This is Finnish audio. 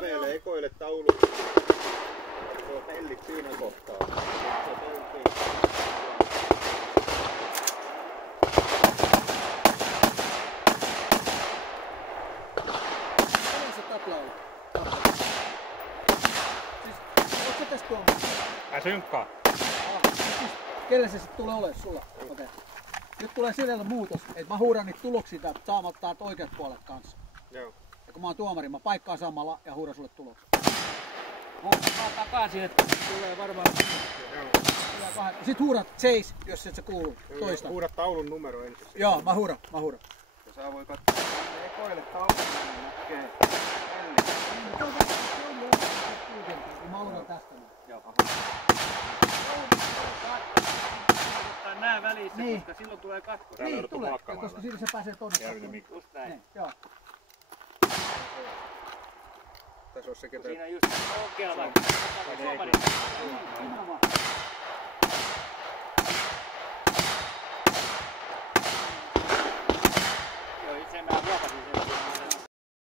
kävelee ekoille taulu. Tuo pellit siinä kohtaa. Miten se taklailla? Siis, ootko sä tästä tuomassa? Mä synkkaan. Siis, kelle se sit tulee olemaan sulla? Okei. Okay. Nyt tulee sillä muutos, että mä huudan niitä tuloksia saamaltaan oikeat puolet kanssa. Joo. Ja kun mä oon tuomari, mä paikkaan samalla ja huudan sulle tuloksia. Huudataan takaisin, että tulee varmaan. Sit huudat chase, jos et sä kuulu toista. Huuda taulun numero ensin. Joo, mä huudan. Ja sä voi katsoa ekoille taulun, niin näkee pellit. Mä aloitan tästä. Joo. Ottaa nää välissä, Niin. koska silloin tulee katkos. Niin, tulee, koska siinä se pääsee tonne. Just näin. Niin, joo. Tässä on se ketä. Siinä just oikealla.